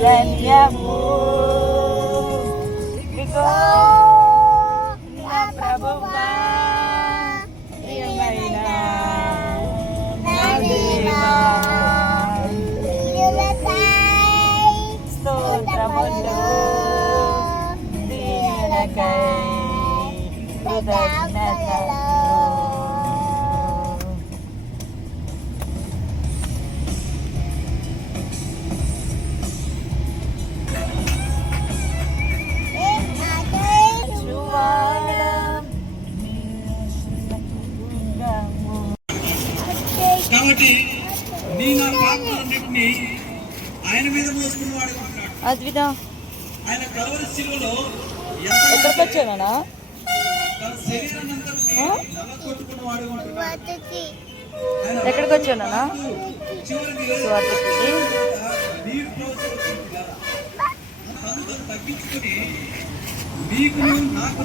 ధన్యము ఇదిగో నా ప్రభువా ప్రియమైన నా దేవా స్తోత్రములు దీవెనకై కృతజ్ఞతలు. కాబట్టి నీ నా పాపలన్నింటినీ ఆయన మీద మోసుకున్నవాడు అంటున్నాడు. ఆయన కల్వరి శిలువలో ఎక్కడికి వచ్చానా తన శరీరాన్నంతటినీ నలగొట్టుకున్నవాడు అంటున్నాడు. ఎక్కడికి వచ్చానా చివరికి నీరు తగ్గించుకుని నీకు నాకు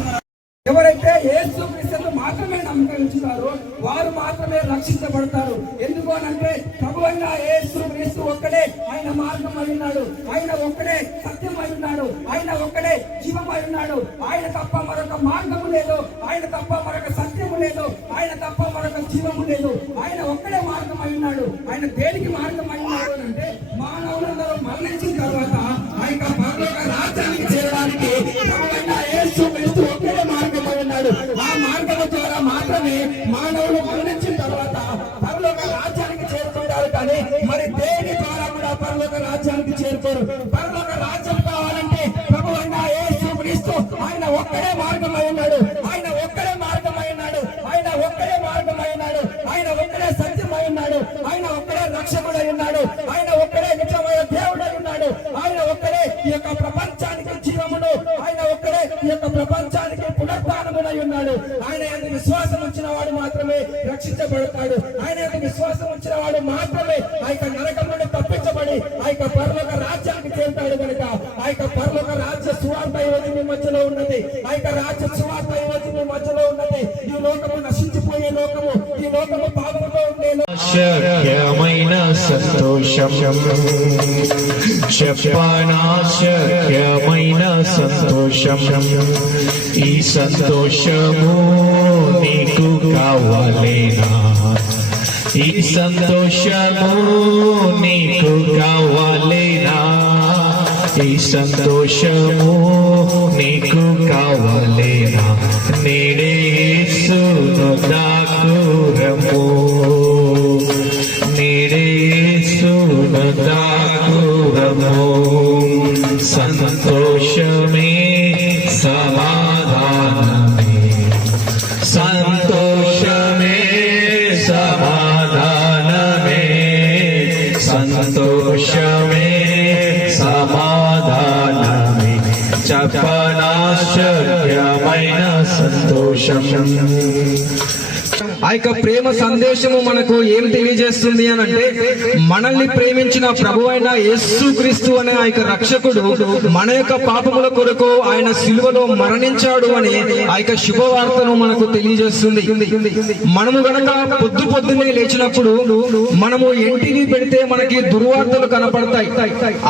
ఎవరైతే యేసు క్రీస్తును మాత్రమే నమ్మకరించుతారో వారు మాత్రమే రక్షించబడతారు. ఎందుకు అనంటే ప్రభు అయిన యేసు క్రీస్తు ఒక్కడే ఆయన మార్గం అయి ఉన్నాడు, ఆయన ఒక్కడే సత్యం అయి ఉన్నాడు, ఆయన ఒక్కడే జీవం అయి ఉన్నాడు. ఆయన తప్ప మరొక మార్గము లేదు, ఆయన తప్ప మరొక సత్యము లేదు, ఆయన తప్ప మరొక జీవము లేదు. ఆయన ఒక్కడే మార్గం అయి ఉన్నాడు. ఆయన దేనికి మార్గం అయి ఉన్నాడు అంటే మానవులందరూ మరణించిన తర్వాత ఆయన పరలోక రాజ్యానికి చేరడానికి ప్రభు అయిన యేసు క్రీస్తు ఒక్కడే మార్గం అయి ఉన్నాడు. ఆ మార్గం ద్వారా మాత్రమే మానవులు మరణించిన తర్వాత పరలోక రాజ్యానికి చేరుకుంటారు. కానీ మరి దేని ద్వారా కూడా పరలోక రాజ్యానికి చేరుకోరు. పరలోక రాజ్యం కావాలంటే ప్రభు అయిన యేసు క్రీస్తు ఆయన ఒక్కడే మార్గం అయి ఉన్నాడు, ఆయన ఒక్కడే మార్గం అయి ఉన్నాడు, ఆయన ఒక్కడే మార్గం అయి ఉన్నాడు, ఆయన ఒక్కడే సత్యం అయి ఉన్నాడు, ఆయన ఒక్కడే రక్షకుడు అయి ఉన్నాడు, ఆయన ఒక్కడే నిజమైన దేవుడు అయి ఉన్నాడు, ఆయన ఒక్కడే ఈ యొక్క ప్రపంచానికి జీవమును, ఆయన ఒక్కడే ఈ యొక్క ప్రపంచానికి పునరుత్థానమునై ఉన్నాడు. ఆయన యొక్క విశ్వాసం ఉంచిన వాడు మాత్రమే రక్షించబడతాడు. ఆయన యొక్క విశ్వాసం ఉంచిన వాడు మాత్రమే ఆ యొక్క నరకం నుండి తప్పించబడి ఆ యొక్క పరలోక రాజ్యానికి చేరుతాడు. కనుక ఆ యొక్క పరలోక రాజ్య సువార్త ఈరోజు మీ మధ్యలో ఉన్నది. ఆ యొక్క రాజ్య సువార్త ఈరోజు మీ మధ్యలో ఉన్నది. ఈ లోకము నశించిపోయే లోకము, ఈ లోకము పాపంలో ఉండే శక్యమైన సంతోషం, చెప్పనాశక్యమైన సంతోషం. ఈ సంతోషము నీకు కావాలేనా? ఈ సంతోషము నీకు కావాలేనా? ఈ సంతోషము నీకు కావాలేనా? నేడే యేసును దాకురము, నేడే యేసును దాకురము. సంతోషమే సమాధానమే, సంతోషమే సమాధానమే, సంతోషమే సమాధానమే. చెప్పనాశక్యమైన సంతోషం. ఆ యొక్క ప్రేమ సందేశము మనకు ఏం తెలియజేస్తుంది అని అంటే మనల్ని ప్రేమించిన ప్రభు అయిన యేసు క్రీస్తు అనే ఆ యొక్క రక్షకుడు మన యొక్క పాపముల కొరకు ఆయన సిలువలో మరణించాడు అని ఆ యొక్క శుభవార్తను మనకు తెలియజేస్తుంది. మనము గనక పొద్దున్నే లేచినప్పుడు మనము ఎన్టీవీ పెడితే మనకి దుర్వార్తలు కనపడతాయి.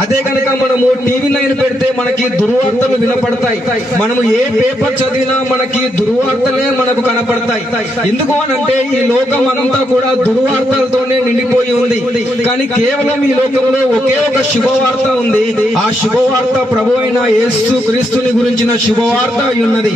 అదే గనక మనము టీవీ లైన్ పెడితే మనకి దుర్వార్తలు వినపడతాయి. మనము ఏ పేపర్ చదివినా మనకి దుర్వార్తలే మనకు కనపడతాయి. ఎందుకు అంటే ఈ లోకం అంతా కూడా దుర్వార్తలతోనే నిండిపోయి ఉంది. కానీ కేవలం ఈ లోకంలో ఒకే ఒక శుభవార్త ఉంది. ఆ శుభవార్త ప్రభు అయిన యేసు క్రీస్తుని గురించిన శుభవార్త అయి ఉన్నది.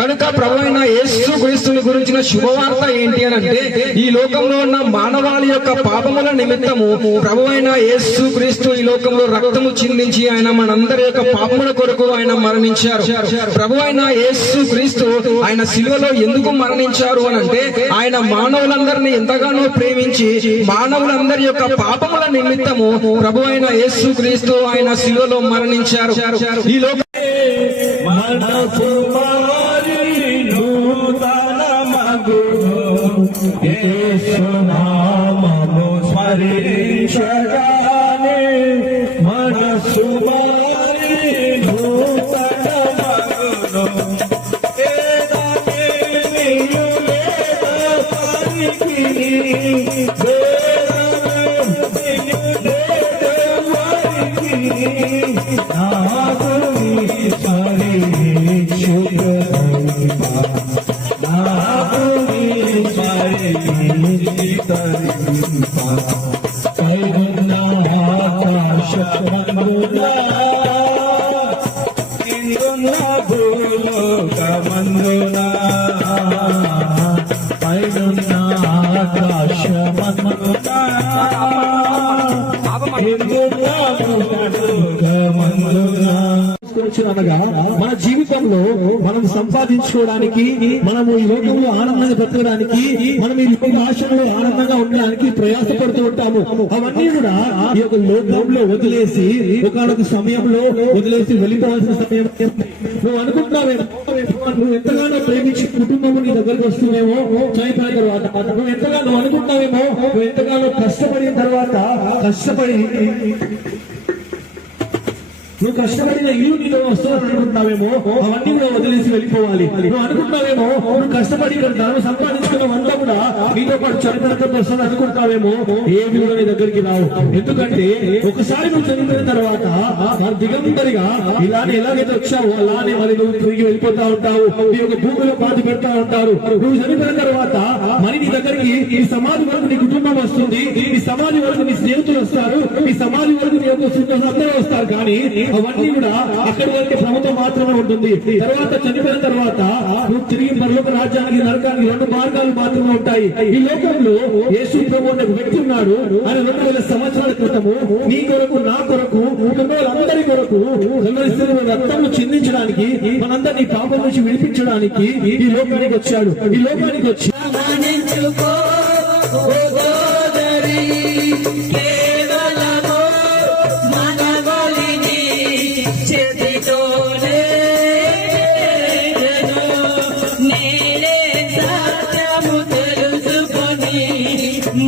కనుక ప్రభు అయిన యేసు క్రీస్తుని గురించిన శుభవార్త ఏంటి అని అంటే ఈ లోకంలో ఉన్న మానవాళి యొక్క పాపముల నిమిత్తము ప్రభు అయిన యేసు క్రీస్తు ఈ లోకంలో రక్తము చిందించి ఆయన మనందరి యొక్క పాపముల కొరకు ఆయన మరణించారు. ప్రభు అయిన యేసు క్రీస్తు ఆయన శిలువలో ఎందుకు మరణించారు అని అంటే ఆయన మానవులందరినీ ఎంతగానో ప్రేమించి మానవులందరి యొక్క పాపముల నిమిత్తము ప్రభు అయిన యేసు క్రీస్తు ఆయన శిలువలో మరణించారు. ఈ లోక అనగా మన జీవితంలో మనం సంపాదించుకోవడానికి, మనము ఈ లోకంలో ఆనందంగా బ్రతకడానికి, మనం ఈ భాషలో ఆనందంగా ఉండడానికి ప్రయాసపడుతూ ఉంటాము. అవన్నీ కూడా ఈ యొక్క లోకంలో వదిలేసి ఒకనొక సమయంలో వదిలేసి వెళ్ళిపోవాల్సిన సమయం. నువ్వు అనుకుంటున్నావేమో నువ్వు ఎంతగానో ప్రేమించి కుటుంబము నీ దగ్గరకు వస్తుందేమో చనిపోయిన తర్వాత, నువ్వు ఎంతగానో అనుకుంటున్నావేమో నువ్వు ఎంతగానో కష్టపడిన తర్వాత నువ్వు కష్టపడిన ఇల్లు నీలో వస్తుందని అనుకుంటున్నావేమో అవన్నీ కూడా వదిలేసి వెళ్ళిపోవాలి. నువ్వు అనుకుంటున్నావేమో నువ్వు కష్టపడి ధనం సంపాదించుకున్నవంతా కూడా నీతో పాటు చనిపోయిన వస్తుంది అనుకుంటున్నావేమో ఏమి కూడా నీ దగ్గరికి రావు. ఎందుకంటే ఒకసారి నువ్వు చనిపోయిన తర్వాత దిగంబరిగా ఇలానే ఎలాగైతే వచ్చావో అలానే మరి నువ్వు తిరిగి వెళ్ళిపోతా ఉంటావు. నీ యొక్క భూమిలో పాతి పెడతా ఉంటారు. నువ్వు చనిపోయిన తర్వాత మరి నీ దగ్గరికి ఈ సమాధి వరకు నీ కుటుంబం వస్తుంది, ఈ సమాధి వరకు నీ స్నేహితులు వస్తారు, ఈ సమాధి వరకు నీ యొక్క అందరూ వస్తారు. కానీ అవన్నీ కూడా అక్కడి వరకే ప్రభుత్వం మాత్రమే ఉంటుంది. తర్వాత చనిపోయిన తర్వాత నువ్వు తిరిగి పరలోక రాజ్యానికి నరకానికి 2 మార్గాలు మాత్రమే ఉంటాయి. ఈ లోకంలో యేసు ప్రభు అనే వ్యక్తి ఉన్నాడు. ఆయన 2000 సంవత్సరాల క్రితము నీ కొరకు, నా కొరకు, కుటుంబాలందరి కొరకు రక్తము చిందించడానికి, మనందరినీ పాపం నుంచి విడిపించడానికి ఈ లోకానికి వచ్చాడు. ఈ లోకానికి వచ్చి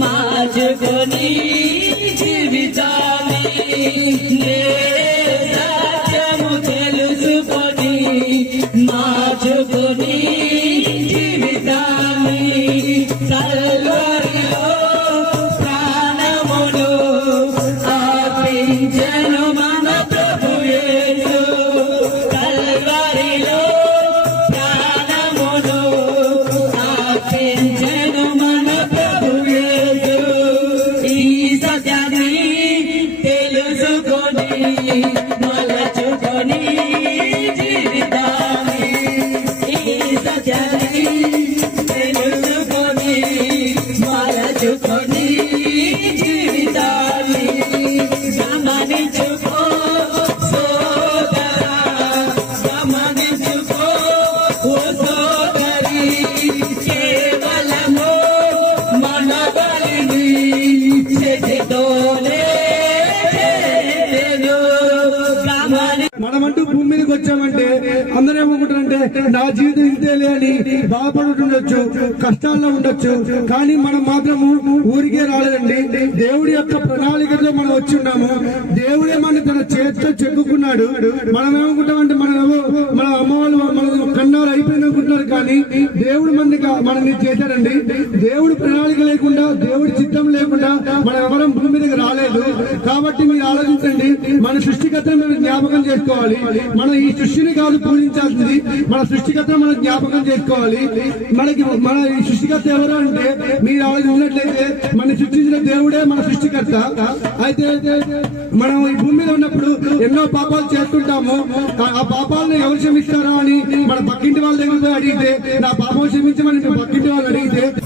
మార్చుకొని జీవితాన్ని సత్యము తెలుసుకొని మార్చుకొని జీవితాన్ని కల్వరిలో ప్రాణమును అర్పించెను మన ప్రభు యేసు. కల్వరిలో ప్రాణమును అర్పించెను మన ప్రభు యేసు. ఈ సత్యాన్ని తెలుసుకొని మలచుకొని జీవితాన్ని, ఈ సత్యాన్ని తెలుసుకొని మలచుకొని జీవితాన్ని గమనించుకో సోదరా, గమనించుకో ఓ సోదరి, కేవలము మన బలిని చేతితోనే మనమంటూ భూమి మీదకి వచ్చామంటే అందరూ ఏమనుకుంటారంటే నా జీవితం ఇంతేలే అని బాధపడుతుండొచ్చు, కష్టాల్లో ఉండొచ్చు. కానీ మనం మాత్రము ఊరికే రాలేదండి. దేవుడి యొక్క ప్రణాళికతో మనం వచ్చి ఉన్నాము. దేవుడే మన తన చేతితో చెక్కుకున్నాడు. మనం ఏమనుకుంటామంటే మన అమ్మ వాళ్ళు మన కన్నారు అయిపోయింది అనుకుంటున్నారు. కానీ దేవుడు మనల్ని చేశాడండి. దేవుడి ప్రణాళిక లేకుండా, దేవుడి చిత్తం లేకుండా మనం ఎవరం భూమి మీదకి రాలేదు. కాబట్టి మీరు ఆలోచించండి, మన సృష్టికర్తను మనం జ్ఞాపకం చేసుకోవాలి. మనం ఈ సృష్టిని కాదు పూజించాల్సింది, మన సృష్టికర్తను మనం జ్ఞాపకం చేసుకోవాలి. మన ఈ సృష్టికర్త ఎవరు అంటే మీరు ఆలోచించినట్లయితే మన సృష్టించిన దేవుడే మన సృష్టికర్త. అయితే మనం ఈ భూమి మీద ఉన్నప్పుడు ఎన్నో పాపాలు చేస్తుంటాము. ఆ పాపాలను ఎవరు క్షమిస్తారో అని మన పక్కింటి వాళ్ళ దగ్గర అడిగితే, నా పాపం క్షమించమని పక్కింటి వాళ్ళు అడిగితే ప్రేమ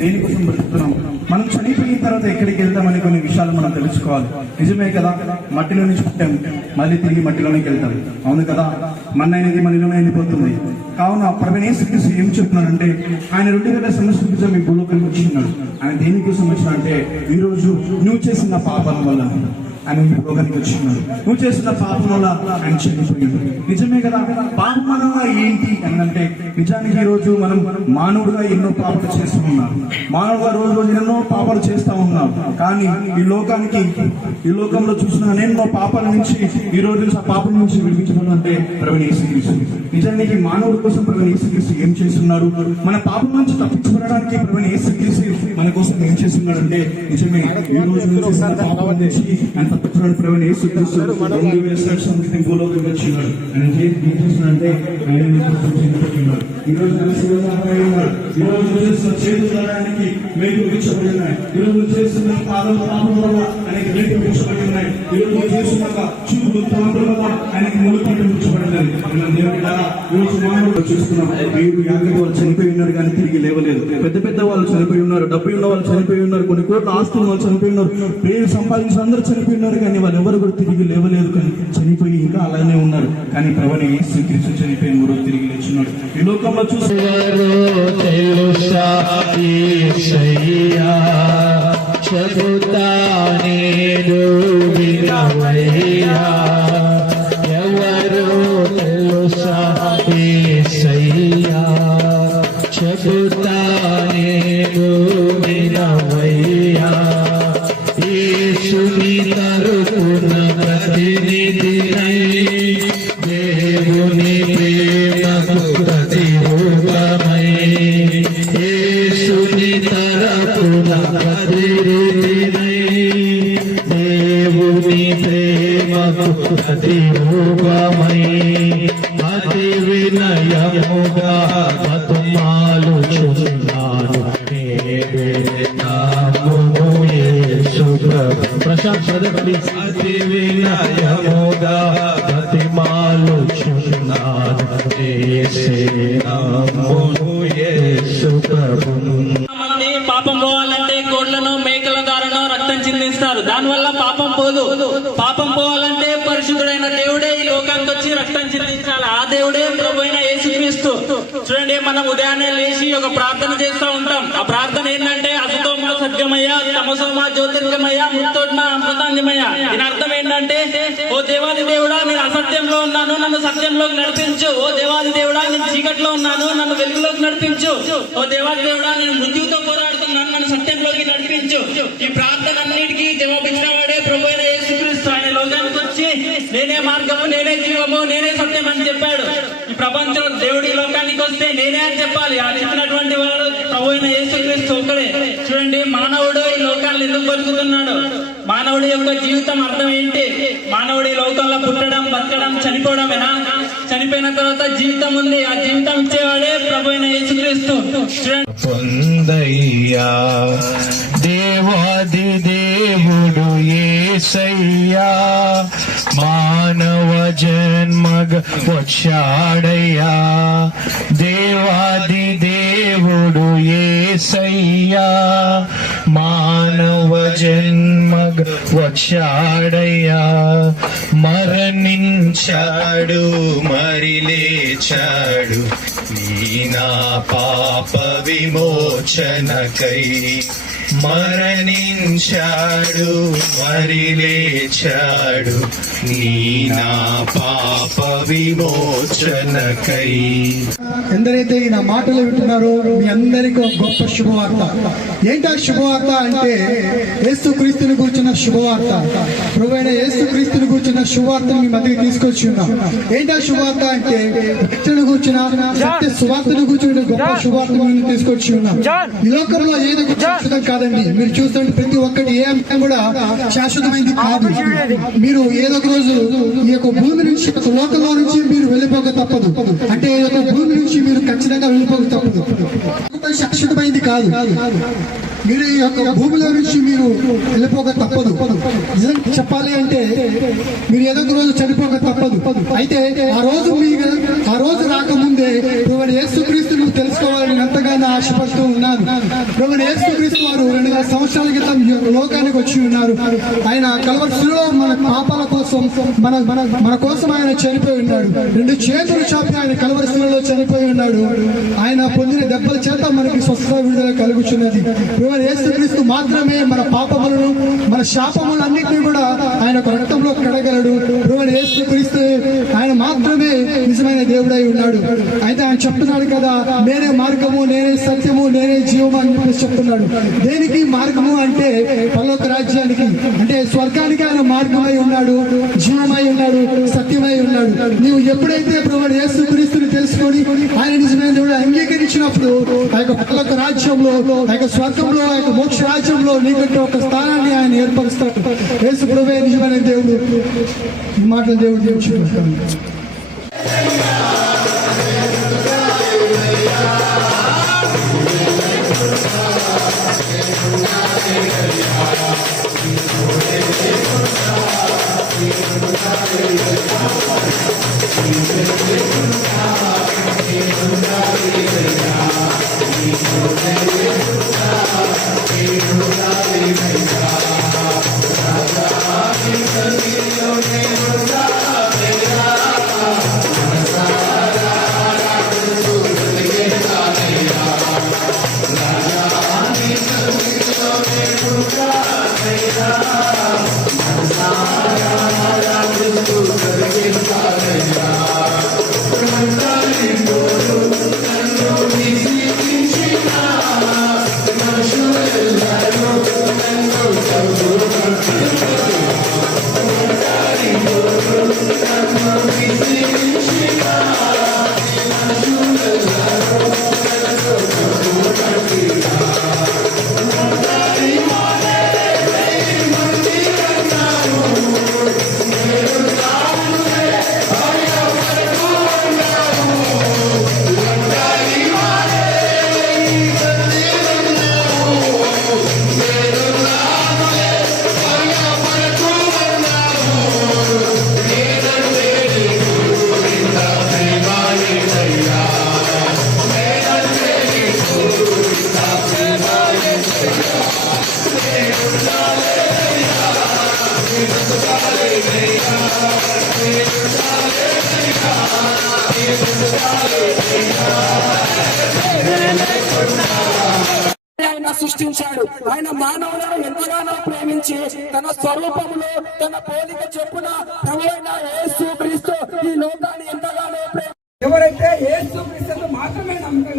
దేనికోసం బ్రతుకుతున్నాం, మనం చనిపోయిన తర్వాత ఎక్కడికి వెళ్తామని కొన్ని విషయాలు మనం తెలుసుకోవాలి. నిజమే కదా, మట్టిలో నుంచి పుట్టాం, మళ్ళీ తిరిగి మట్టిలోనికి వెళ్తాం. అవును కదా, మన్ను అనేది మనలోనే వెళ్ళిపోతుంది. కావున ప్రభువైన యేసుక్రీస్తు ఏం చెప్తున్నాడంటే, ఆయన 2000 సంవత్సరాల క్రితం మీ భూలోకానికి వచ్చినాడు. ఆయన దేనికోసం వచ్చినా అంటే, ఈ రోజు నువ్వు చేసిన పాపం వల్ల ఆయన ఈ భూలోకానికి వచ్చినాడు. నువ్వు చేసిన పాపం వల్ల ఆయన చనిపోయాడు. నిజమే కదా, పాపం వల్ల ఏంటి అంటే, నిజానికి ఈ రోజు మనం మానవుడిగా ఎన్నో పాపాలు చేస్తూ ఉన్నాం. మానవుడిగా రోజు రోజు ఎన్నో పాపాలు చేస్తూ ఉన్నాం. కానీ ఈ లోకంలో చూసిన ఎన్నో పాపాల నుంచి ఈ రోజు ఆ పాపం నుంచి విడిపించబడాలంటే ప్రభువైన యేసుక్రీస్తు. నిజానికి మానవుడి కోసం ప్రభువైన యేసుక్రీస్తు ఏం చేస్తున్నాడు? మన పాపం నుంచి తప్పించబడడానికి ప్రభువైన యేసుక్రీస్తు మన కోసం ఏం చేస్తున్నాడంటే, నిజమే ఈ రోజు చేసిన పాపం నుంచి ఆయన తప్పించడానికి ప్రభువైన యేసుక్రీస్తు 2000 సంవత్సరాల క్రితం భూలోకానికి వచ్చినాడు. ఆయన ఏం చేస్తున్నాడంటే, ఆయన చనిపోతున్నాడు. ఈ రోజు ఈ రోజు చేస్తున్న చేతులు దాడానికి మేకులు విడిచబడి ఉన్నాయి. ఈ రోజు చేస్తున్న పాపం వల్ల అనేక మేకులు విడిచబడి ఉన్నాయి. ఈ రోజు చేస్తున్న చూపులు తలంపుల వల్ల ఆయనకి మూలపంట విడిచబడినది. ఈ రోజు మానవుడు చూస్తున్నాం, వీరు 50 వాళ్ళు చనిపోయి ఉన్నారు కానీ తిరిగి లేవలేదు. పెద్ద వాళ్ళు చనిపోయి ఉన్నారు, డబ్బు ఉన్న వాళ్ళు చనిపోయి ఉన్నారు, కొన్ని కోట్ల ఆస్తులు వాళ్ళు చనిపోయి ఉన్నారు, పేరు సంపాదించిన అందరూ చనిపోయి ఉన్నారు. కానీ వాళ్ళు ఎవరు కూడా తిరిగి లేవలేదు, కానీ చనిపోయి ఇంకా అలానే ఉన్నారు. కానీ ప్రభువైన యేసుక్రీస్తు చనిపోయిన మూడో తిరిగి లేచున్నాడు. ఈ లోకంలో చూసి తెలుసా యేసయ్యా, చెబుతా నేను వినవయ్యా. ఎవరు తెలుసా యేసయ్యా, చెబుతా నేను వినవయ్యా. యేసుని తరపున ప్రతినిధినై దేవుని ప్రేమకు ప్రతిరూపమై, యేసుని తరపున ప్రతినిధినై దేవుని ప్రేమకు ప్రతిరూపమై, అతి వినయముగా బతుమాలుచున్నాను. ప్రశాంత్ అతి వినయముగా బతిమాలుచున్నాను. యేసు ప్రభు. మంది పాపం పోవాలంటే కోళ్లను మేకల ద్వారానో రక్తం చిందిస్తారు. దానివల్ల పాపం పోదు. పాపం పోవాలంటే పరిశుద్ధుడైన దేవుడే ఈ లోకానికి వచ్చి రక్తం చిందించాలి. ఆ దేవుడే ప్రభువైన యేసుక్రీస్తు. చూడండి, మనం ఉదయాన్నే లేచి ఒక ప్రార్థన చేస్తూ ఉంటాం. ఆ ప్రార్థన ఏంటంటే, అసతోమ సత్యమయ్య, తమసోమ జ్యోతిర్గమయ్య, మృతోత్మ అమృతాంజమయ్య. దీని అర్థం ఏంటంటే, ఓ దేవాది దేవుడా, నేను అసత్యంలో ఉన్నాను, నన్ను సత్యంలోకి నడిపించు. ఓ దేవాది దేవుడా, నేను చీకట్లో ఉన్నాను, నన్ను వెలుగులోకి నడిపించు. ఓ దేవాది దేవుడా, నేను మృత్యువుతో పోరాడుతున్నాను, నన్ను సత్యంలోకి నడిపించు. ఈ ప్రార్థన అన్నిటికీ జవాబిచ్చిన వాడే ప్రభువైన యేసుక్రీస్తు. ఆయన లోకానికి వచ్చి నేనే మార్గము, నేనే జీవము, నేనే సత్యం అని చెప్పాడు. ఈ ప్రపంచంలో దేవుడి లోకానికి వస్తే నేనే అని చెప్పాలి. ఆ చెప్పినటువంటి వాడు ప్రభువైన యేసుక్రీస్తు ఒక్కడే. చూడండి, మానవుడు ఈ లోకాన్ని ఎందుకు బతుకుతున్నాడు? మానవుడి యొక్క జీవితం అర్థం ఏంటి? మానవుడి లోకంలో పుట్టడం, బతకడం, చనిపోవడమేనా? చనిపోయిన తర్వాత జీవితం ఉంది. ఆ జీవితం ఇచ్చేవాడే ప్రభువైన యేసుక్రీస్తు. చూడండి, పొందయ్యా దేవాది దేవుడు యేసయ్యా, మానవ జన్మగ వచ్చాడయ్యా. దేవాది దేవుడు యేసయ్యా, మానవ జన్మగ వచ్చాడయ్యా. మరణించాడు, మరి లేచాడు, ఈ నా పాప విమోచనకై. మరణించాడు, మరి లేచాడు, నీ నా పాప విమోచనకై. ఎందరైతే ఈ నా మాటలు వింటున్నారో మీ అందరికీ ఒక గొప్ప శుభవార్త. ఏంటి ఆ శుభవార్త అంటే, యేసుక్రీస్తుని కూర్చున్న శుభవార్త. ప్రభువైన యేసుక్రీస్తుని కూర్చున్న శుభవార్తను మీ మధ్యకి తీసుకొచ్చి ఉన్నాం. ఏంటి ఆ శుభవార్త అంటే, వ్యక్తులను కూర్చున్న సత్య సువార్తను కూర్చున్న గొప్ప శుభవార్తను మేము తీసుకొచ్చి ఉన్నాం. ఈ లోకంలో ఏదో శాశ్వతం కాదండి. మీరు చూస్తుంటే ప్రతి ఒక్కటి ఏ అంశం కూడా శాశ్వతమైంది కాదు. మీరు ఏదో ఒక రోజు ఈ యొక్క భూమి నుంచి, ఒక లోకంలో నుంచి మీరు వెళ్ళిపోక తప్పదు. అంటే ఈ యొక్క భూమి నుంచి మీరు ఖచ్చితంగా వెళ్ళిపోక తప్పదు. శాశ్వతమైంది కాదు. మీరు ఈ యొక్క భూమిలో నుంచి మీరు వెళ్ళిపోక తప్పదు. నిజంగా చెప్పాలి అంటే మీరు ఏదో ఒక రోజు చనిపోక తప్పదు. అయితే ఆ రోజు రాకముందే యేసుక్రీస్తు నువ్వు తెలుసుకోవాలని ఎంతగానో ఆశపడుతూ ఉన్నారు. ప్రభువైన యేసుక్రీస్తు వారు 2000 సంవత్సరాల క్రితం ఈ యొక్క లోకానికి వచ్చి ఉన్నారు. ఆయన కల్వరిలో మన పాపాల కోసం మన కోసం ఆయన చనిపోయి ఉన్నాడు. 2 చేతులు చాపి ఆయన కల్వరిలో చనిపోయి ఉన్నాడు. ఆయన పొందిన దెబ్బల చేత మనకి స్వస్థత విడుదల కలుగుచున్నది. ప్రభువైన యేసుక్రీస్తు మాత్రమే మన పాపములను మన శాపములన్నింటినీ కూడా ఆయన రక్తంలో కడగలడు. ప్రభువైన యేసుక్రీస్తు ఆయన మాత్రమే నిజమైన దేవుడై ఉన్నాడు. అయితే ఆయన చెప్తున్నాడు కదా, నేనే మార్గము, నేనే సత్యము, నేనే జీవము అని చెప్పేసి చెప్తున్నాడు. దేనికి మార్గము అంటే పరలోక రాజ్యానికి, అంటే స్వర్గానికి ఆయన మార్గమై ఉన్నాడు, జీవమై ఉన్నాడు, సత్యమై ఉన్నాడు. నీవు ఎప్పుడైతే ప్రభువైన యేసుక్రీస్తుని తెలుసుకొని ఆయన నిజమైన దేవుడు అంగీకరించినప్పుడు ఆ యొక్క పరలోక రాజ్యంలో, ఆ యొక్క స్వర్గంలో, ఆ యొక్క మోక్ష రాజ్యంలో నీకంటే ఒక స్థానాన్ని ఆయన ఏర్పరుస్తాడు. యేసు ప్రభువే నిజమైన దేవుడు. ఈ మాటలు దేవుడు దీవించుకుంటాడు. ఆయన సృష్టించాడు. ఆయన మానవులను ఎంతగానో ప్రేమించి తన స్వరూపములో తన పోలిక చొప్పున ప్రభువైన యేసుక్రీస్తు ఈ లోకాన్ని ఎంతగానో ఎవరైతే యేసుక్రీస్తును మాత్రమే నమ్మకం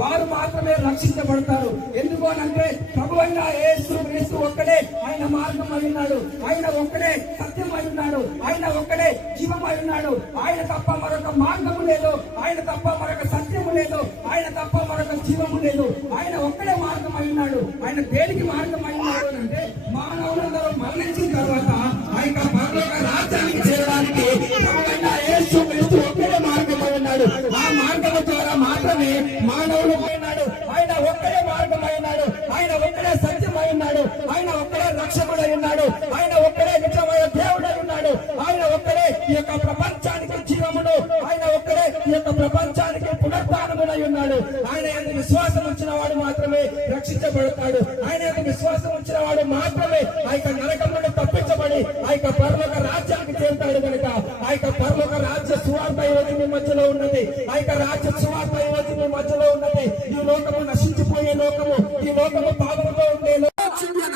వారు మాత్రమే రక్షించబడతారు. ఎందుకు అనంటే ప్రభువైన యేసుక్రీస్తు ఒక్కడే ఆయన మార్గం అయి ఉన్నాడు, ఆయన ఒక్కడే సత్యం అయి ఉన్నాడు, ఆయన ఒక్కడే జీవం అయి ఉన్నాడు. ఆయన తప్ప మరొక మార్గము లేదు, ఆయన తప్ప మరొక సత్యము లేదు, ఆయన తప్ప మరొక జీవము లేదు. ఆయన ఒక్కడే మార్గం అయి ఉన్నాడు. ఆయన దేనికి మార్గం అయి ఉన్నాడు అంటే మానవులందరూ మరణించిన తర్వాత ఆ యొక్క పరలోక రాజ్యానికి చేరడానికి ప్రభువైన యేసుక్రీస్తు ఒక్కడే మార్గం అయి ఉన్నాడు. ఆ మార్గము ద్వారా మాత్రమే మానవులు పోయినాడు. ఆయన ఒక్కడే మార్గం అయి ఉన్నాడు, ఆయన ఒక్కడే సత్యం అయి ఉన్నాడు, ఆయన ఒక్కడే రక్షకుడు అయి ఉన్నాడు, ఆయన ఒక్కడే నిజమైన దేవుడు అయి ఉన్నాడు, ఆయన ఒక్కడే ఈ యొక్క ప్రపంచానికి జీవమును, ఆయన ఒక్కడే ఈ యొక్క ప్రపంచానికి పునరుత్థానమునై ఉన్నాడు. ఆయన యందు విశ్వాసం ఉంచిన వాడు మాత్రమే రక్షించబడతాడు. ఆయన యందు విశ్వాసం ఉంచిన వాడు మాత్రమే ఆ యొక్క నరకం నుండి తప్పించబడి ఆ యొక్క పరలోక రాజ్యానికి చేరుతాడు. కనుక ఆ యొక్క పరలోక రాజ్య సువార్త ఈరోజు మీ మధ్యలో ఉన్నది. ఆ యొక్క రాజ్య సువార్త ఈరోజు మీ మధ్యలో ఉన్నది. ఈ లోకము నశించిపోయే లోకము, ఈ లోకము పాపంలో ఉండే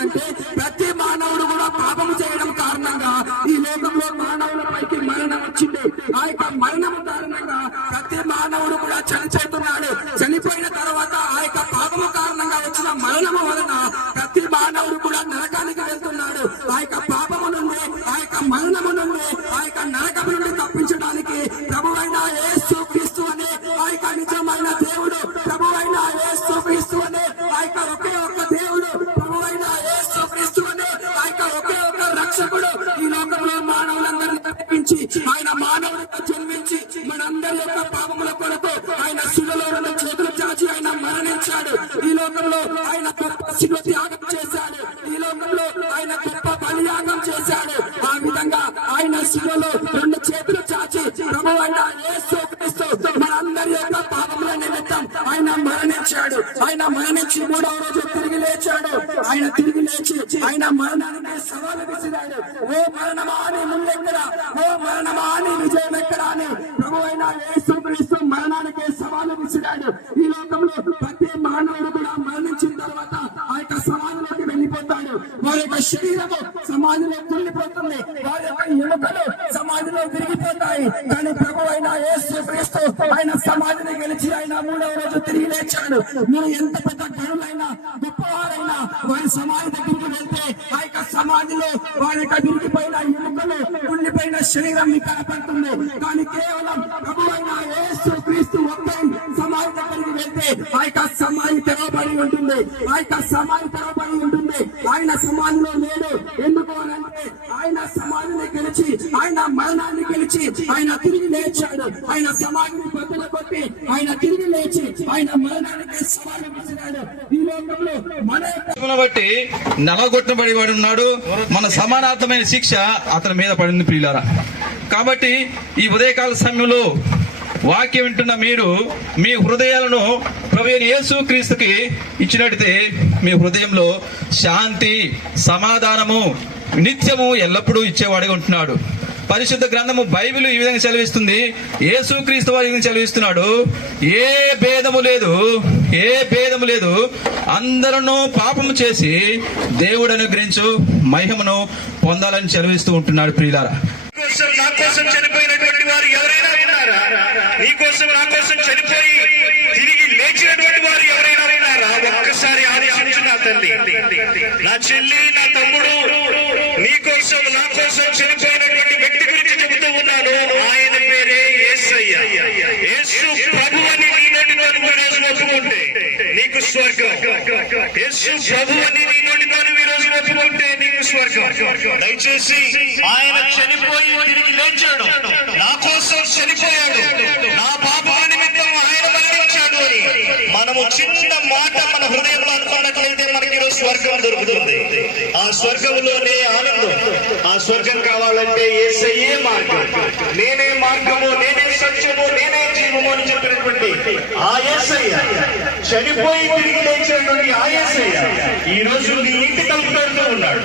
అంటే ప్రతి మానవుడు కూడా పాపము చేయడం కారణంగా ఈ లోకంలో మానవులపైకి మరణం వచ్చింది. ఆ యొక్క మరణం కారణంగా ప్రతి మానవుడు కూడా చనిపోతున్నాడు. చనిపోయిన తర్వాత ఆ యొక్క పాపము కారణంగా వచ్చిన మరణము వలన ప్రతి మానవుడు కూడా నరకానికి వెళ్తున్నాడు. ఆ యొక్క పాపము నుండి, ఆ యొక్క మరణము నుండి, ఆ యొక్క నరకము నుండి తప్పించడానికి ప్రభువైన యేసుక్రీస్తు అనే ఆ యొక్క నిజమైన దేవుడు, ప్రభువైన యేసుక్రీస్తు అనే ఆ యొక్క ఒకే ఒక్క దేవుడు, ప్రభువైన యేసుక్రీస్తు అనే ఆ యొక్క ఒకే ఒక్క రక్షకుడు ఈ లోకంలో మానవులందరినీ తప్పించి ఆయన మానవుడితో జన్మించి మనందరి యొక్క పాపముల కొరకు ఆయన శిలువలో మరణించాడు. ఆయన మరణించి 3వ రోజు తిరిగి లేచాడు. ఆయన తిరిగి లేచి ఆయన మరణానికి సవాలు విసిరాడు. ఓ మరణమా అని ముల్లెక్కడ, ఓ మరణమా అని విజయం ఎక్కడ అని ప్రభు అయిన యేసుక్రీస్తు మరణానికి సవాలు విసిరాడు. ఈ లోకంలో ప్రతి మానవుడు కూడా మరణించిన తర్వాత ఆ యొక్క సమాధిలోకి వెళ్ళిపోతాడు. వారి యొక్క శరీరము సమాధిలో కుళ్ళిపోతుంది, వారి యొక్క ఎముకలు సమాధిలో విరిగిపోతాయి. కానీ ప్రభు అయిన యేసుక్రీస్తు ఆయన సమాధిని గెలిచి ఆయన 3వ రోజు తిరిగి లేచాడు. మీరు ఎంత పెద్ద గనులైనా గొప్పవారైనా వారి సమాధి దగ్గరికి వెళ్తే ఆ యొక్క సమాధిలో వారి యొక్క విరిగిపోయిన ఎముకలు కుళ్ళిపోయిన శరీరం మీకు కనపడుతుంది. కానీ కేవలం ప్రభు అయిన యేసుక్రీస్తు ఒక్కరి సమాధి దగ్గరికి వెళ్తే ఆ యొక్క సమాధి తెరవబడి ఉంటుంది, ఆ యొక్క సమాధి తెరవబడి ఉంటుంది. ఆయన సమాధిలో లేడు. ఎందుకు అంటే ఆయన సమాధిని గెలిచి ఆయన మరణాన్ని గెలిచి ఆయన తిరిగి లేచాడు. ఆయన సమాధిని బద్దలు కొట్టి ఆయన తిరిగి లేచి ఆయన మరణానికి సవాలు విసిరాడు. ఈ లోకంలో మన బట్టి నలగొట్టబడి వాడు ఉన్నాడు. మన సమానార్థమైన శిక్ష అతని మీద పడింది ప్రియులారా. కాబట్టి ఈ ఉదయకాల సమయంలో వాక్యం వింటున్న మీరు మీ హృదయాలను ప్రభువైన యేసుక్రీస్తుకి ఇచ్చినట్లయితే మీ హృదయంలో శాంతి, సమాధానము నిత్యము ఎల్లప్పుడూ ఇచ్చేవాడిగా ఉంటున్నాడు. పరిశుద్ధ గ్రంథము బైబిల్ ఈ విధంగా సెలవిస్తుంది, యేసుక్రీస్తు వారి విధంగా సెలవిస్తున్నాడు. ఏ భేదము లేదు, అందరూ పాపము చేసి దేవుడు అనుగ్రహించు మహిమను పొందాలని సెలవిస్తూ ఉంటున్నాడు. ప్రియులారా, నా కోసం చనిపోయినటువంటి వారు ఎవరైనా ఉన్నారా? నీ కోసం నా కోసం చనిపోయి తిరిగి లేచినటువంటి వారు ఎవరైనా ఉన్నారా? ఒక్కసారి ఆలోచించు నా తల్లి, నా చెల్లి, నా తమ్ముడు, నీ కోసం నా కోసం చనిపోయినటువంటి వ్యక్తి గురించి చెబుతూ ఉన్నాను. ఆయన పేరే యేసయ్య. యేసు ప్రభు అని నీ నోటితో ఈరోజు ఒప్పుకుంటే నీకు స్వర్గం. యేసు ప్రభు అని నీ నోటితో ఈరోజు ఒప్పుకుంటే నీకు స్వర్గం. దయచేసి ఆయన చనిపోయి తిరిగి లేచాడు, నా కోసం చనిపోయాడు, నా పాపం నిమిత్తం ఆయన మరణించాడు అని మనము చిన్న మాట మన హృదయంలో అనుకున్నట్లయితే మనకి ఈరోజు స్వర్గం దొరుకుతుంది. ఆ స్వర్గంలోనే ఆనందం. ఆ స్వర్గం కావాలంటే యేసయ్యే మార్గం. నేనే మార్గము, నేనే సత్యము, నేనే జీవము అని చెప్పినటువంటి ఆ యేసయ్య, చనిపోయి తిరిగి లేచినటువంటి ఆ యేసయ్య ఈ రోజు నీ ఇంటి తలుపు తడుతూ ఉన్నాడు,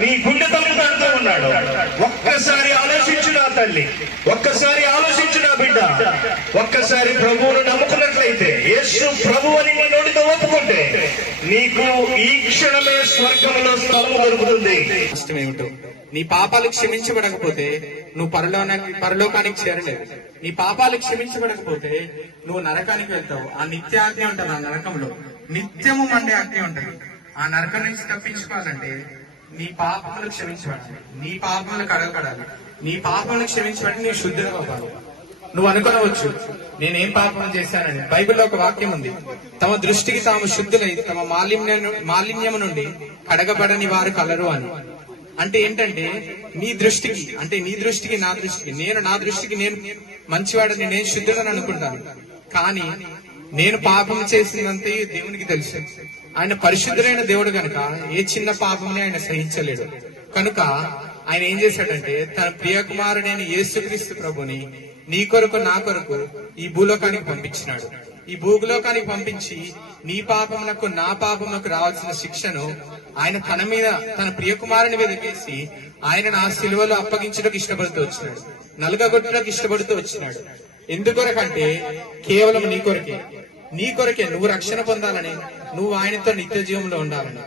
నీ గుండె తలుపు తడుతూ ఉన్నాడు. ఒక్కసారి ఆలోచించు నా తల్లి, ఒక్కసారి ఆలోచించు నా బిడ్డ. ఒక్కసారి ప్రభువును నమ్ముకున్నట్లయితే, యేసు ప్రభు అని నీ నోటితో ఒప్పుకుంటే నీకు ఈ క్షణమే స్వర్గంలో స్థలము దొరుకుతుంది. ఏమిటో నీ పాపాలు క్షమించబడకపోతే నువ్వు పరలోకానికి చేరలేవు. నీ పాపాలు క్షమించబడకపోతే నువ్వు నరకానికి వెళ్తావు. ఆ నిత్య అగ్ని ఉంటుంది, ఆ నరకంలో నిత్యము మండే అగ్ని ఉంటుంది. ఆ నరకం నుంచి తప్పించుకోవాలంటే నీ పాపములు క్షమించబడాలి, నీ పాపములు కడగబడాలి. నీ పాపములు క్షమించబడి నీ శుద్ధులు అవ్వాలి. నువ్వు అనుకోవచ్చు నేనేం పాపం చేశానని. బైబిల్లో ఒక వాక్యం ఉంది, తమ దృష్టికి తాము శుద్ధులై తమ మాలిన్యము నుండి కడగబడని వారు కలరు అని. అంటే ఏంటంటే నీ దృష్టికి, అంటే నీ దృష్టికి నా దృష్టికి, నా దృష్టికి నేను మంచివాడని, నేను శుద్ధుడని అనుకుంటాను. కానీ నేను పాపం చేసినంత దేవునికి తెలుసు. ఆయన పరిశుద్ధులైన దేవుడు కనుక ఏ చిన్న పాపంని ఆయన సహించలేడు. కనుక ఆయన ఏం చేశాడంటే తన ప్రియ కుమారుడైన యేసుక్రీస్తు ప్రభుని నీ కొరకు నా కొరకు ఈ భూలోకానికి పంపించినాడు. ఈ భూలోకానికి పంపించి నీ పాపమునకు నా పాపమునకు రావాల్సిన శిక్షను ఆయన తన మీద, తన ప్రియ కుమారుని మీద వేసి ఆయన నా సిలువలో అప్పగించడానికి ఇష్టపడుతూ వచ్చినాడు, నలుగగొట్టడానికి ఇష్టపడుతూ వచ్చినాడు. ఎందుకొరకంటే కేవలం నీ కొరకే నువ్వు రక్షణ పొందాలని, నువ్వు ఆయనతో నిత్య జీవంలో ఉండాలని.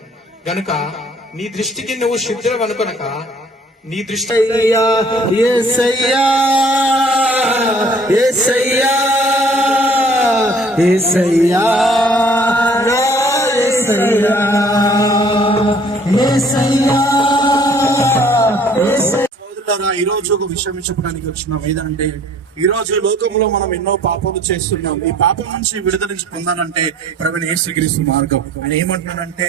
గనుక నీ దృష్టికి నువ్వు శుద్ధులు అనుకొనక నీ దృష్టి ఈ రోజు ఒక విషయం చెప్పడానికి వచ్చినాం. ఏదంటే ఈ రోజు లోకంలో మనం ఎన్నో పాపాలు చేస్తున్నాం. ఈ పాపం నుంచి విడుదల పొందాలంటే ప్రభువైన యేసుక్రీస్తు మార్గం. ఆయన ఏమంటున్నాడంటే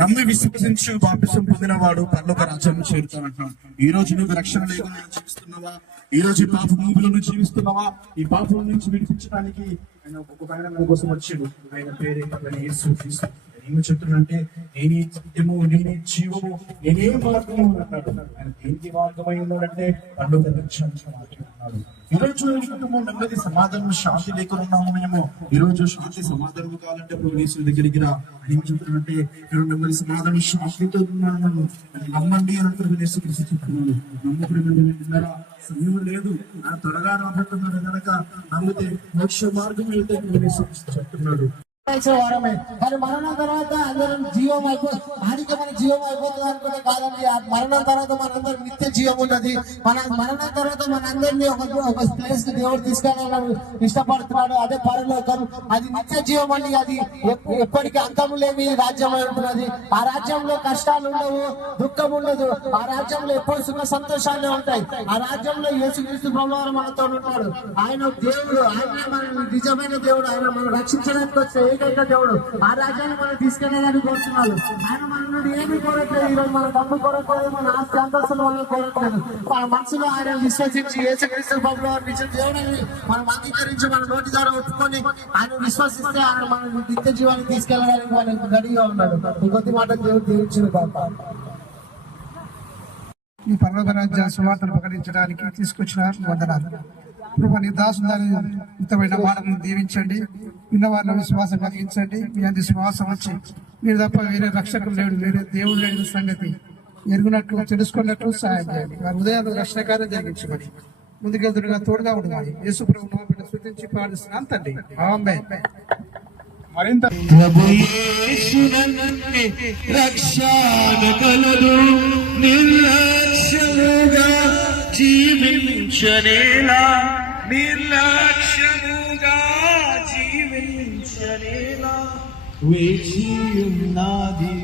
నమ్మి విశ్వసించు బాప్తిసం పొందిన వాడు పరలోక రాజ్యాన్ని చేరుతానంటున్నాడు. ఈ రోజు నువ్వు రక్షణ లేకుండా జీవిస్తున్నావా? ఈ రోజు ఈ పాప మూపులను జీవిస్తున్నావా? ఈ పాపం నుంచి విడిపించడానికి ఆయన ఒక ఆయన కోసం వచ్చిండు. ఆయన పేరే ప్రభువైన యేసుక్రీస్తు. ఏమి చెప్తున్నాడంటే నేనే సత్యము, నేనే జీవము, నేనే మార్గము అన్నాడు. ఆయన దేనికి మార్గమై ఉన్నాడంటే పరలోక రక్షణ మార్గం అన్నాడు. ఈ రోజు ఈ కుటుంబం నెమ్మది సమాధానం శాంతి లేకుండా ఉన్నాము మేము. ఈ రోజు శాంతి సమాధానం కావాలంటే ప్రభుత్వ దగ్గరికి రా ఏం చెప్తున్నారంటే మీరు నెమ్మది సమాధానం శాంతితో ఉన్నాను నమ్మండి అని ప్రభుత్వ చెప్తున్నాడు. నమ్మకం సమయం లేదు త్వరగా రాబోతున్నాడు కనుక నమ్మితే మోక్ష మార్గం వెళ్తే చెప్తున్నాడు. మరి మరణం తర్వాత అందరం జీవం ఆడికి మన జీవం అయిపోతుంది అనుకునే కాదండి. ఆ మరణం తర్వాత మనందరం నిత్య జీవం ఉన్నది. మన మరణం తర్వాత మనందరినీ ఒక ప్లేస్ కి దేవుడు తీసుకెళ్ళాలని ఇష్టపడుతున్నాడు. అదే పరలోకం. అది నిత్య జీవం అండి. అది ఎప్పటికీ అంతము లేని రాజ్యం అయి ఉంటున్నది. ఆ రాజ్యంలో కష్టాలు ఉండవు, దుఃఖం ఉండదు. ఆ రాజ్యంలో ఎప్పుడు సుఖ సంతోషాలే ఉంటాయి. ఆ రాజ్యంలో యేసుక్రీస్తు ప్రభువారు మనతో ఉంటాడు. ఆయన దేవుడు, ఆయన మన నిజమైన దేవుడు. ఆయన మనం రక్షించడానికి వచ్చే ఏకైక దేవుడు. ఆ రాజ్యాన్ని మనం తీసుకెళ్ళేదని కోరుతున్నాడు. ఆయన మన నుండి ఏమి కోరట్లేదు. ఈరోజు మన డబ్బు కోరట్లేదు, మన ఆస్తి అంతస్తులు మనం కోరట్లేదు. మన మనసులో ఆయన విశ్వసించి యేసుక్రీస్తు ప్రభువారు నిజ దేవుడని మనం అంగీకరించి మన నోటి ద్వారా ఒప్పుకొని ఆయన విశ్వసిస్తే ఆయన మన నిత్య జీవాన్ని తీసుకెళ్ళడానికి మనకు రెడీగా ఉన్నాడు. ఈ కొద్ది మాట దేవుడు దీవించిన కాక ఈ పర్వత రాజ్య సువార్తను ప్రకటించడానికి తీసుకొచ్చిన వందనాలు. ప్రభు నీ దాసుదారి ఉత్తమైన మాటలను దీవించండి. విన్నవారిలో విశ్వాసం కలిగించండి. మీ అంత విశ్వాసం వచ్చి మీరు తప్ప వేరే రక్షకులు లేడు, వేరే దేవుడు లేని సంగతి ఎరుగునట్లు తెలుసుకున్నట్లు సహాయం చేయండి. వారి ఉదయాలు రక్షణకార్యం జరిగించబడి ముందుకెళ్తుగా తోడుగా ఉండాలి. యేసు ప్రభు నామమున స్తుతించి ప్రార్థిస్తున్నాను తండ్రి. ఆమేన్. మరింత ప్రభు యేసునందే రక్షణ కలదు. నిర్లక్ష్యముగా జీవించనేలా, నిర్లక్ష్యముగా జీవించనేలా వేచియున్నది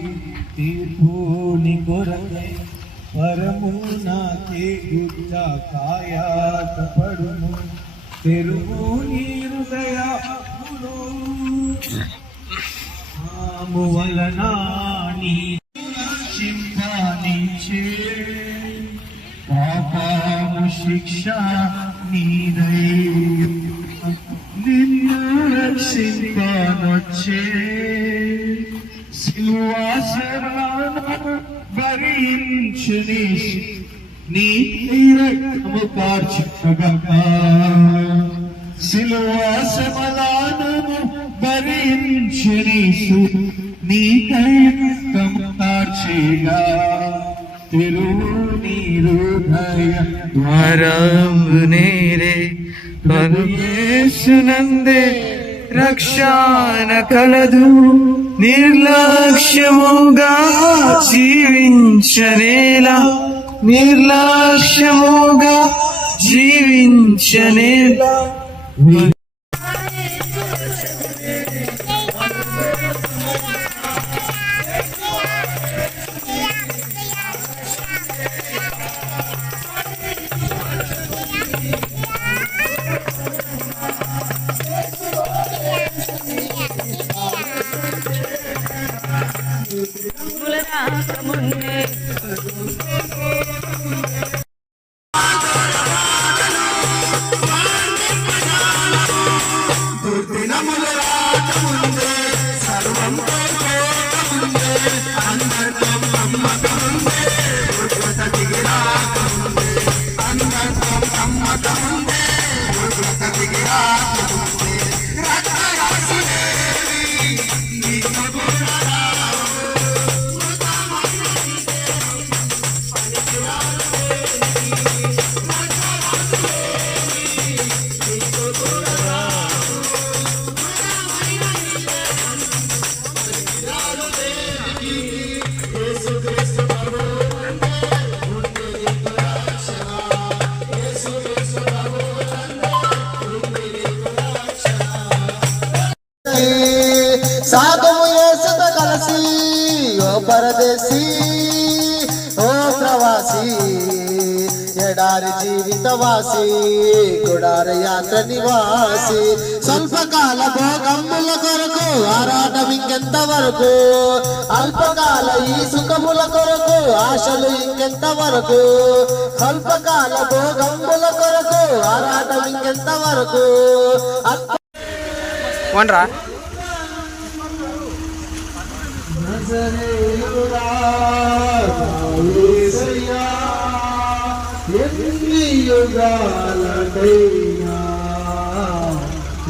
తీర్పుని కొరకై. పరమునాకే గుట్ట కాయాత పడును. తెరువు నీ హృదయమును ఆము వలన నీ చింతానిచే. పాపము శిక్ష నీదై నిన్ను రక్షింపనొచ్చే. సిలువాసరాను భరించుని నీ రక్తము కార్చుగా. సిలువాసమలానము భరించుని నీ రక్తము కార్చేగా. తెరువు నీ హృదయ ద్వారము నేరే. ప్రభు యేసునందే రక్షణ కలదు. నిర్లక్ష్యముగా జీవించనేలా, నిర్లక్ష్యముగా జీవించనేలా. సాధువు యేసుతో కలిసి ఓ పరదేశీ, ఓ ప్రవాసి, ఎడారి జీవితవాసి, గుడార యాత్ర నివాసి. స్వల్పకాల భోగముల కొరకు ఆరాటం ఇంకెంత వరకు, అల్పకాల ఈ సుఖముల కొరకు ఆశలు ఇంకెంత వరకు. స్వల్పకాల భోగముల కొరకు ఆరాటం ఇంకెంత వరకు. వనరా ఎన్ని యుగాలకైనా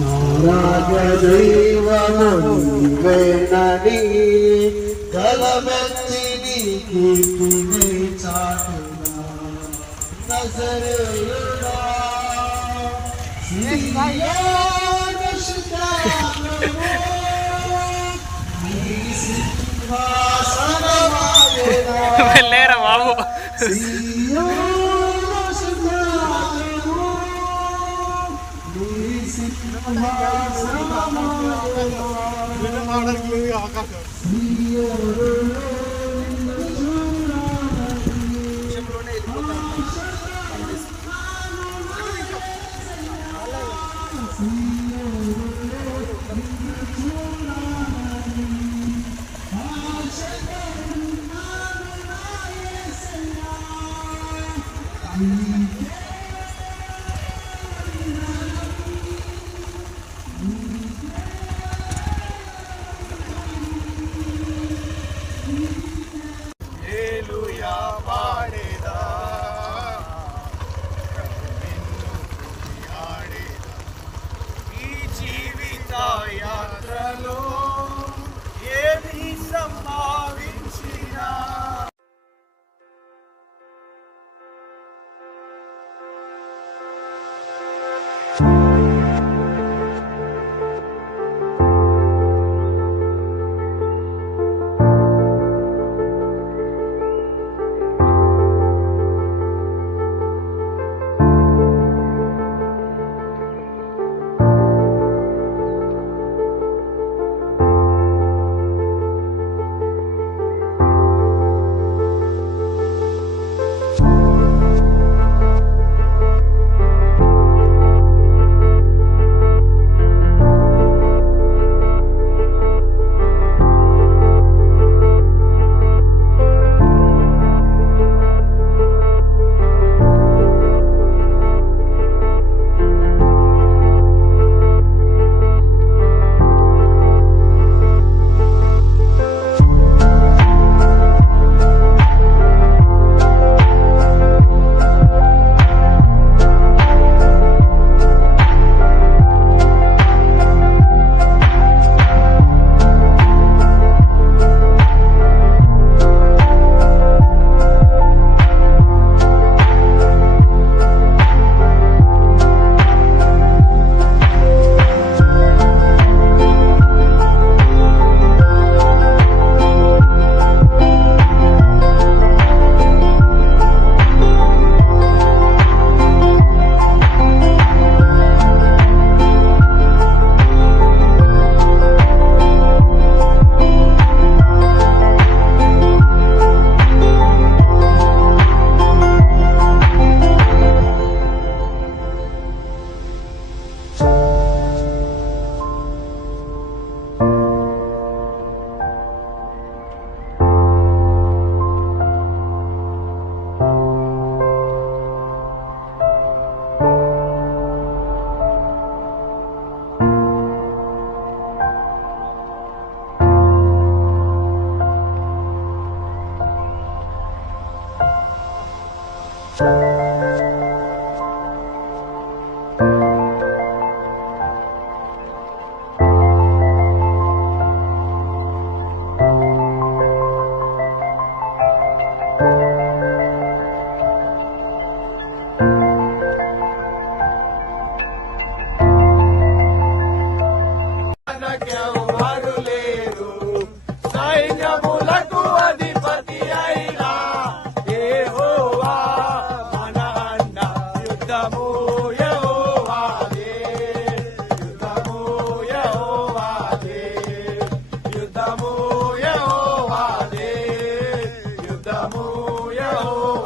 నా రాజదైవము నీవేనని గలమెత్తి నీ కీర్తిని చాటునా నజరేయుడా సియోను శిఖరములో నీ సింహాసనమాయెనా వెళ్ళేరా బాబు. సియోను శిఖరములో నీ సింహాసనమాయెనా సియోను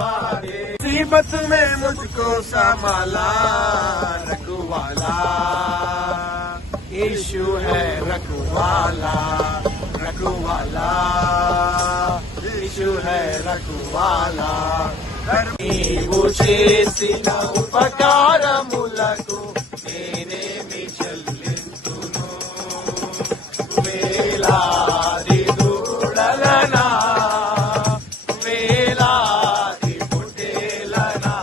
मुसीबत में मुझको संभाला रखवाला, यीशु है रखवाला, रखवाला, यीशु है रखवाला। నీవు చేసిన ఉపకారములకు నేనేమి చెల్లింతును, వేలాది దూడలనా వేలాది పొట్టేలనా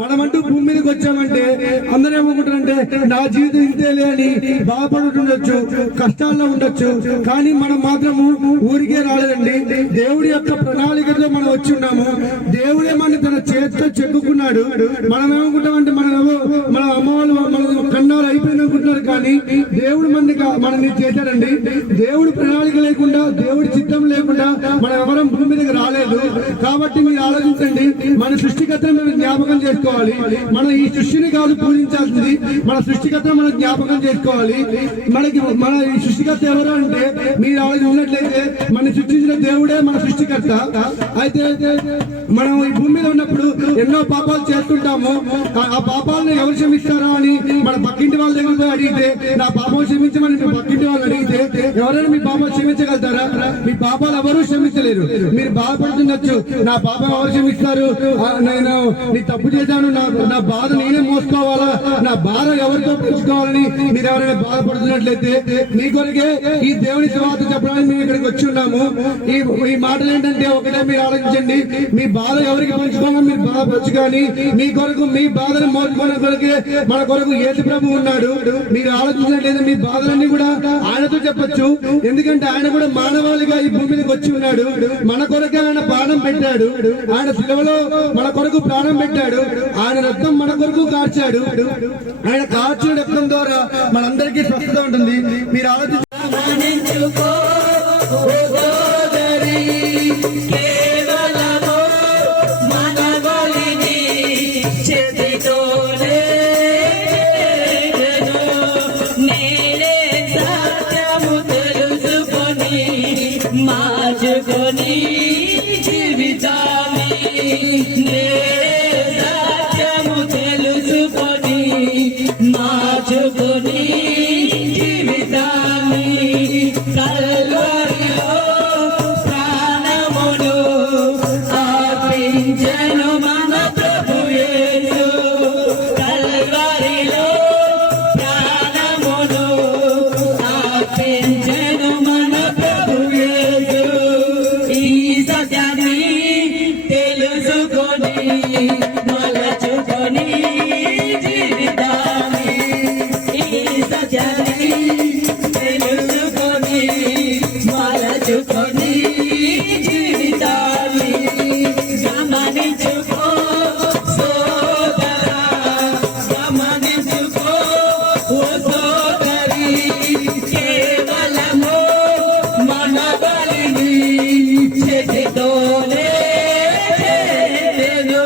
మనమంటూ భూమి మీదకి వచ్చామంటే అందరూ ఏమనుకుంటారంటే నా జీవితం ఇంతేలే అని బాధపడుతుండొచ్చు, కష్టాల్లో ఉండొచ్చు. కానీ మనం మాత్రము ఊరికే రాలేదండి. దేవుడి యొక్క ప్రణాళికతో మనం వచ్చి ఉన్నాము. దేవుడే మన తన చేతితో చెక్కుకున్నాడు. మనం ఏమనుకుంటామంటే మన అమ్మ వాళ్ళు మన కన్నాలు అయిపోయిన అనుకుంటున్నారు. కానీ దేవుడు మనల్ని చేశాడండి. దేవుడి ప్రణాళిక లేకుండా, దేవుడి చిత్తం లేకుండా మనం ఎవరం భూమి మీదకి రాలేదు. కాబట్టి మీరు ఆలోచించండి, మన సృష్టికర్తను మనం జ్ఞాపకం చేసుకోవాలి. మనం ఈ సృష్టిని కాదు పూజించాల్సింది, మన సృష్టికర్తను మనం జ్ఞాపకం చేసుకోవాలి. మన ఈ సృష్టికర్త ఎవరు అంటే మీరు ఆలోచించినట్లయితే మన సృష్టించిన దేవుడే మన సృష్టికర్త. అయితే మనం ఈ భూమి మీద ఉన్నప్పుడు ఎన్నో పాపాలు చేస్తుంటాము. ఆ పాపాలను ఎవరు క్షమిస్తారా అని మన పక్కింటి వాళ్ళ దగ్గర అడిగితే, నా పాపం క్షమించమని మీ పక్కింటి వాళ్ళు అడిగితే ఎవరైనా మీ పాపాలు క్షమించగలుగుతారా? మీ పాపాలు ఎవరు క్షమించలేరు. మీరు బాధపడుతుండొచ్చు, నా పాపం ఎవరు క్షమిస్తారు, నేను నీ తప్పు చేశాను, నా బాధ నేనే మోసుకోవాలా, నా బాధ ఎవరితో పెంచుకోవాలని మీరు ఎవరైనా బాధపడుతున్నట్లయితే మీ కొరకే ఈ దేవుని సువార్త చెప్పడానికి మేము ఇక్కడికి వచ్చి ఉన్నాము. ఈ మాటలు ఏంటంటే ఒకటే మీరు ఆలోచించండి, మీ బాధ ఎవరికి పంచుకోగా మీరు బాధపరచు. కానీ మీ కొరకు మీ బాధను మోసుకునే కొరకే మన కొరకు యేసు ప్రభు ఉన్నాడు. మీరు ఆలోచించినట్లయితే మీ బాధలన్నీ కూడా ఆయనతో చెప్పొచ్చు. ఎందుకంటే ఆయన కూడా మానవాళిగా ఈ భూమి మీదకి వచ్చి ఉన్నాడు. మన కొరకే ఆయన ప్రాణం పెట్టాడు. ఆయన శిలువలో మన కొరకు ప్రాణం పెట్టాడు. ఆయన రక్తం మన కొరకు కార్చాడు. ఆయన కార్చిన రక్తం ద్వారా మనందరికీ స్వస్థత ఉంటుంది. మీరు ఆలోచించుకో మార్చుకొని జీవితాన్ని సత్యము తెలుసుకొని మార్చుకొని జీవితాన్ని కల్వరిలో ప్రాణమును అర్పించెను మన ప్రభు యేసు. కల్వరిలో ప్రాణమును అర్పించెను మన ప్రభు యేసు. ఈ సత్యాన్ని తెలుసుకొని మలచుకొని జీవితాన్ని, ఈ సత్యాన్ని తెలుసుకొని మలచుకొని జీవితాన్ని గమనించుకో సోదరా, గమనించుకో ఓ సోదరి, కేవలము మన బలిని చేతితోనే చేసెను.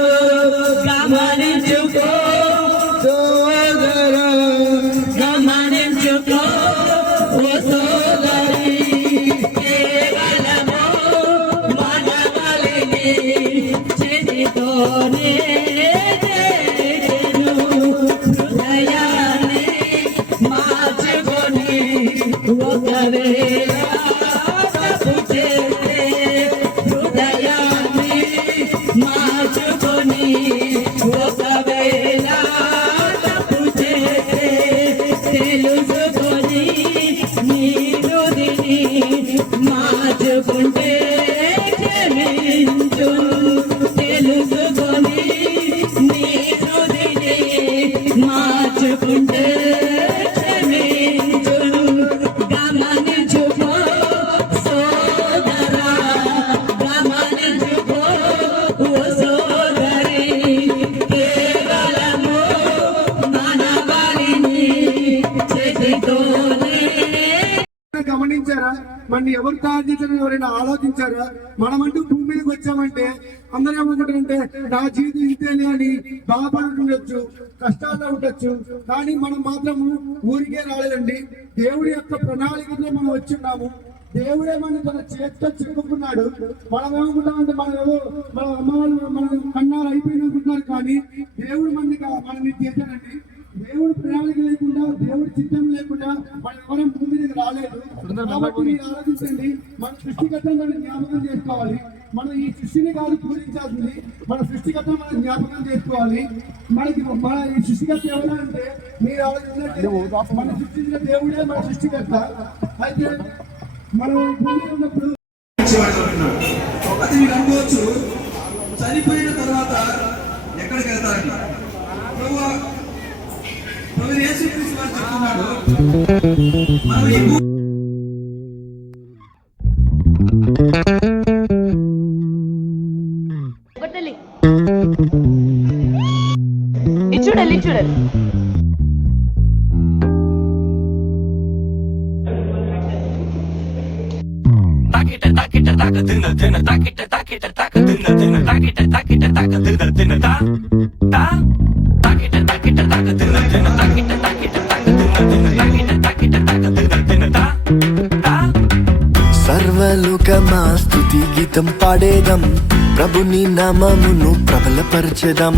గమనించుకో సోదరా, గమనించుకో ఓ సోదరి, కేవలము మన బలిని చేతితోనే చేసెను. హృదయాన్ని మార్చుకొని ఒకవేళ తప్పు చేస్తే, హృదయాన్ని మార్చుకొని ఒకవేళ తప్పు చేస్తే తెలుసుకొని నీరుని మార్చుకుంటే క్షమించు. తెలుసుకొని నీరుని మార్చుకుంటే ఆలోచించారా? మన ఎవరు తయారు చేశారని ఎవరైనా ఆలోచించారా? మనమంటూ భూమి మీదకి వచ్చామంటే అందరూ ఏమనుకుంటారంటే నా జీవితం ఇంతేనే అని బాధపడుతుండొచ్చు, కష్టాల్లో ఉండొచ్చు. కానీ మనం మాత్రము ఊరికే రాలేదండి. దేవుడి యొక్క ప్రణాళికతో మనం వచ్చిన్నాము. దేవుడే మన తన చేతితో చిక్కుకున్నాడు. మనం ఏమనుకుంటామంటే మన అమ్మ వాళ్ళు మన కన్నాలు అయిపోయింది అనుకుంటున్నారు. కానీ దేవుడు మనల్ని చేశాడండి. దేవుడు ప్రణాళిక లేకుండా, దేవుడి చిత్తం లేకుండా మనం ఎవరం భూమి మీదకి రాలేదు. కాబట్టి మీరు ఆలోచించండి, మన సృష్టికర్తను మనం జ్ఞాపకం చేసుకోవాలి. మనం ఈ సృష్టిని కాదు పూజించాల్సింది, మన సృష్టికర్త మనం జ్ఞాపకం చేసుకోవాలి. మన ఈ సృష్టికర్త ఎవరు అంటే మీరు ఆలోచించినట్టు మన సృష్టించిన దేవుడే మన సృష్టికర్త. అయితే మనం భూమి ఉన్నప్పుడు అది మీరు అనుకోవచ్చు, చనిపోయిన తర్వాత ఎక్కడికి వెళ్తారని. ప్రభు యేసుక్రీస్తు వారు చెప్తున్నాడు, మనం ఈ చూడాలి చూడాలి. సర్వలోకమా స్తుతి గీతం పాడేదం, ప్రభుని నామమును ప్రబలపరచెదం.